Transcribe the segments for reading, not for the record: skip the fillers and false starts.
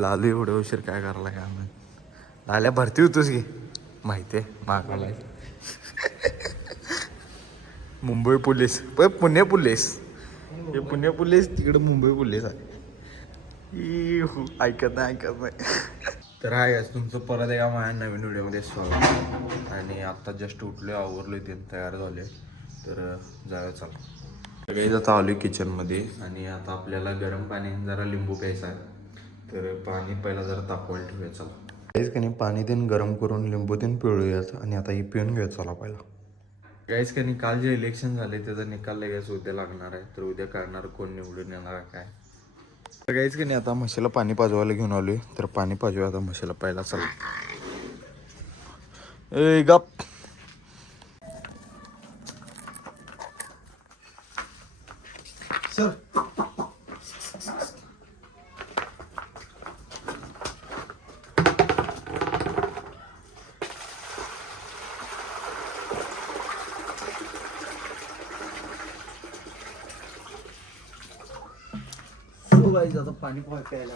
लालू एवढं उशीर काय करायला काय आम्ही लाल्या भरती होतोस की माहिती आहे मागाला मुंबई पोलीस पुणे पोलीस हे पुणे पोलीस तिकडे मुंबई पोलीस आहे ऐकत नाही तर आहे आज तुमचं परत एका माझ्या नवीन व्हिडिओमध्ये स्वागत आणि आत्ता जस्ट उठलो आवरलो ते तयार झाले तर जाऊया चला सगळीच आता आलो किचनमध्ये आणि आता आपल्याला गरम पाणी जरा लिंबू प्यायचा आहे तर पाणी पहिला जरा तापवायला ठेवूया चला काहीच का नाही पाणी देऊन गरम करून लिंबू देऊन पिळूयाच आणि आता हे पिऊन घेऊया चला पहिला काहीच का नाही काल जे इलेक्शन झाले त्याचा निकाल लगेच उद्या लागणार आहे तर उद्या कळणार कोण निवडून येणार काय तर काहीच का नाही आता म्हशीला पाणी पाजवायला घेऊन आलोय तर पाणी पाजूया आता म्हशीला पहिला चला ए गप सर आता पाणी प्यायला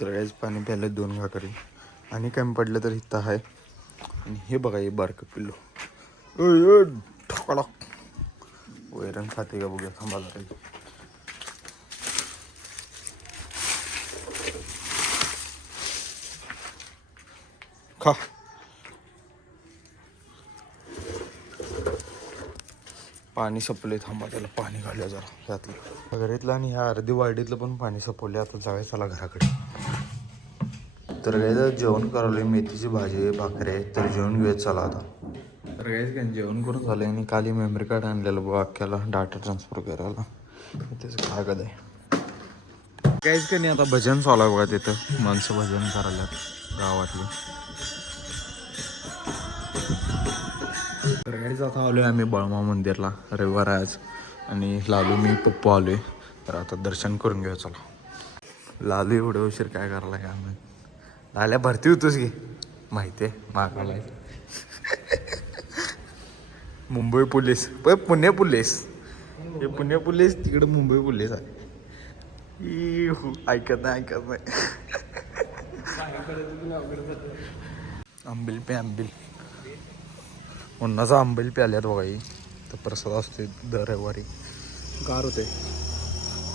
तर काहीच पाणी प्यायलं 2 घाकरी आणि कमी पडलं तर इथं आहे आणि हे बघा हे बारकं पिल्लू ठोकाला वैरण खाते का बघूया थांबा जरा खा पाणी सपले थांबा त्याला पाणी घालूया जरा त्यातलं घरातलं आणि ह्या अर्धी वाडीतलं पण पाणी सपवले आता जाऊया चला घराकडे तर काय जेवण करावलं मेथीची भाजी भाकरी आहे तर जेवण घेऊया चला आता तर काहीच काय जेवण करून झालं आणि काली मेमरी कार्ड आणलेलं बघा अख्ख्याला डाटा ट्रान्सफर करायला त्याचं काय कधी काहीच का नाही आता भजन चालू आहे बघा तिथं माणसं भजन करायला गावातले तर काहीच आता आलोय आम्ही बळमा मंदिरला रविवार आज आणि लालू मी पप्पू आलोय तर आता दर्शन करून घेऊया चला लालू एवढं उशीर काय करायला काय आम्ही लाल्या भरती होतोस की माहिती आहे मागाला मुंबई पोलीस पुणे पोलीस हे पुणे पोलीस तिकडे मुंबई पोलीस आहे ऐकत नाही आंबिल पे आंबिल उन्हाचा आंबिल प्याल्यात बघा तर प्रसाद असते दर रविवारी गार होते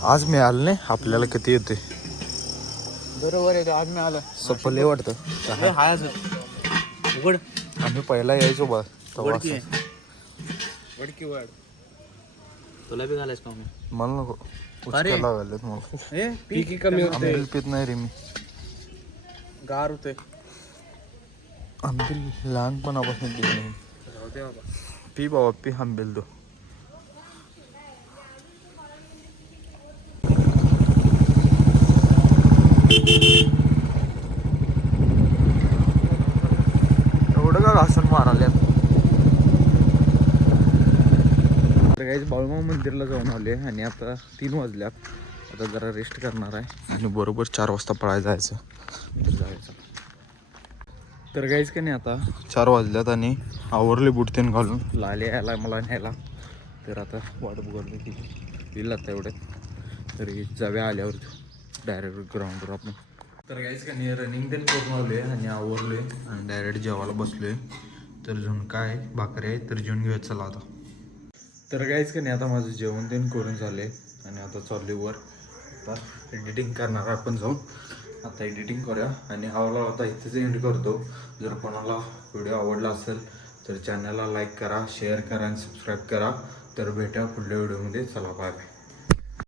आज मिळालं नाही आपल्याला किती येते बरोबर आहे आज मिळालं सफल वाटतं उघड आम्ही पहिला यायचो बा वडकी वाढ तुला बी घालायच पाहुणे मला नको अरे लागायलेत मला पीक कमी होते आंबिल पित नाही रे मी गार होते आंबिल लहानपणापासून पित नाही पी बाबा पी आंबिल तो एवढं का घासून माराल्यात काहीच बाळूमामा मंदिरला जाऊन आले आणि आता 3 वाजल्यात आता जरा रेस्ट करणार आहे आणि बरोबर 4 वाजता पळायला जायचं तर जायचं तर काहीच का नाही आता 4 वाजल्यात आणि आवरले बुटतेन घालून लाले यायला मला न्यायला तर आता वाट बघायला की येईल आता एवढ्यात तरी जाव्या आल्यावर डायरेक्ट ग्राउंडवर आपण तर काहीच का नाही रनिंग तेन करून आलोय आणि आवरलोय आणि डायरेक्ट जेवायला बसलोय तर झुणका आहे भाकरी आहे तर जेवण घेऊया चला आता तर काहीच का नाही आता माझं जेवण तेन करून झाले आणि आता चालले वर आता एडिटिंग करणार आपण जाऊन आता एडिटिंग करूया आणि हा व्लॉग आता इथेच एंड करतो जर कोणाला व्हिडिओ आवडला असेल तर चॅनलला लाईक करा, शेअर करा आणि सबस्क्राईब करा. तर भेटा पुढल्या व्हिडिओमध्ये. चला बाय बाय.